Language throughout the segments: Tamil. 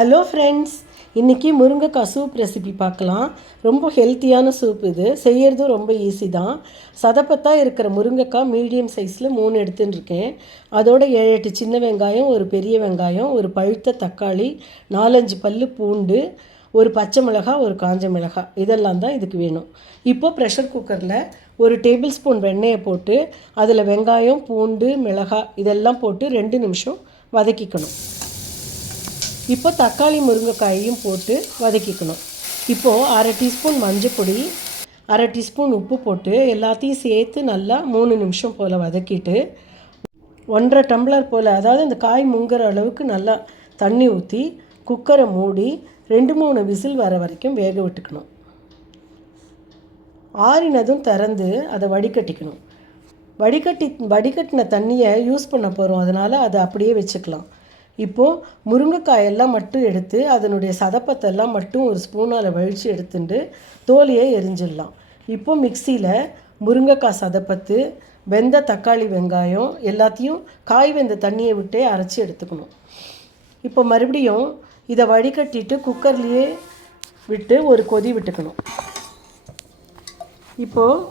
ஹலோ ஃப்ரெண்ட்ஸ், இன்றைக்கி முருங்கைக்காய் சூப் ரெசிபி பார்க்கலாம். ரொம்ப ஹெல்த்தியான சூப் இது. செய்கிறதும் ரொம்ப ஈஸி தான். சதப்பத்தாக இருக்கிற முருங்கைக்காய் மீடியம் சைஸில் 3 எடுத்துட்டுருக்கேன். அதோட 7-8 சின்ன வெங்காயம், ஒரு பெரிய வெங்காயம், ஒரு பழுத்த தக்காளி, 4-5 பல்லு பூண்டு, ஒரு பச்சை மிளகாய், ஒரு காஞ்ச மிளகாய், இதெல்லாம் தான் இதுக்கு வேணும். இப்போது ப்ரெஷர் குக்கரில் ஒரு டேபிள் ஸ்பூன் வெண்ணெயை போட்டு அதில் வெங்காயம், பூண்டு, மிளகாய் இதெல்லாம் போட்டு 2 நிமிஷம் வதக்கிக்கணும். இப்போ தக்காளி முருங்கைக்காயையும் போட்டு வதக்கிக்கணும். இப்போது 1/2 டீஸ்பூன் மஞ்சள் பொடி, 1/2 டீஸ்பூன் உப்பு போட்டு எல்லாத்தையும் சேர்த்து நல்லா 3 நிமிஷம் போல் வதக்கிட்டு 1.5 டம்ளர் போல், அதாவது இந்த காய் முங்குற அளவுக்கு நல்லா தண்ணி ஊற்றி குக்கரை மூடி 2-3 விசில் வர வரைக்கும் வேக விட்டுக்கணும். ஆறினதும் திறந்து அதை வடிகட்டிக்கணும். வடிகட்டின தண்ணியை யூஸ் பண்ண போகிறோம், அதனால் அதை அப்படியே வச்சுக்கலாம். இப்போது முருங்கைக்காயெல்லாம் மட்டும் எடுத்து அதனுடைய சதப்பத்தெல்லாம் மட்டும் ஒரு ஸ்பூனால் வழித்து எடுத்துட்டு தோலியை எரிஞ்சிடலாம். இப்போது மிக்சியில் முருங்கைக்காய் சதப்பத்து, வெந்த தக்காளி, வெங்காயம் எல்லாத்தையும் காய் வெந்த தண்ணியை விட்டே அரைச்சி எடுத்துக்கணும். இப்போ மறுபடியும் இதை வடிகட்டிட்டு குக்கர்லேயே விட்டு ஒரு கொதி விட்டுக்கணும். இப்போது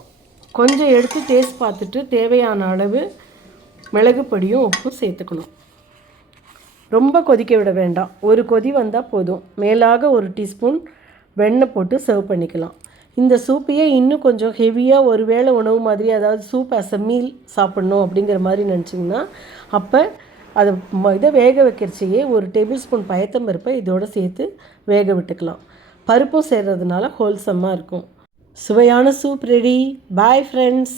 கொஞ்சம் எடுத்து டேஸ்ட் பார்த்துட்டு தேவையான அளவு மிளகு பொடியும் உப்பும் சேர்த்துக்கணும். ரொம்ப கொதிக்க விட வேண்டாம், ஒரு கொதி வந்தால் போதும். மேலாக ஒரு டீஸ்பூன் வெண்ணெய் போட்டு சர்வ் பண்ணிக்கலாம். இந்த சூப்பையே இன்னும் கொஞ்சம் ஹெவியாக ஒரு வேளை உணவு மாதிரி, அதாவது சூப் ஆஸ் அ மீல் சாப்பிட்ணும் அப்படிங்கிற மாதிரி நினச்சிங்கன்னா அப்போ அதை இதை வேக வைக்கிறச்சையே ஒரு டேபிள் ஸ்பூன் பயத்தம்பருப்பை இதோடு சேர்த்து வேக விட்டுக்கலாம். பருப்பும் சேர்கிறதுனால ஹோல்சம்மாக இருக்கும். சுவையான சூப் ரெடி. Bye friends.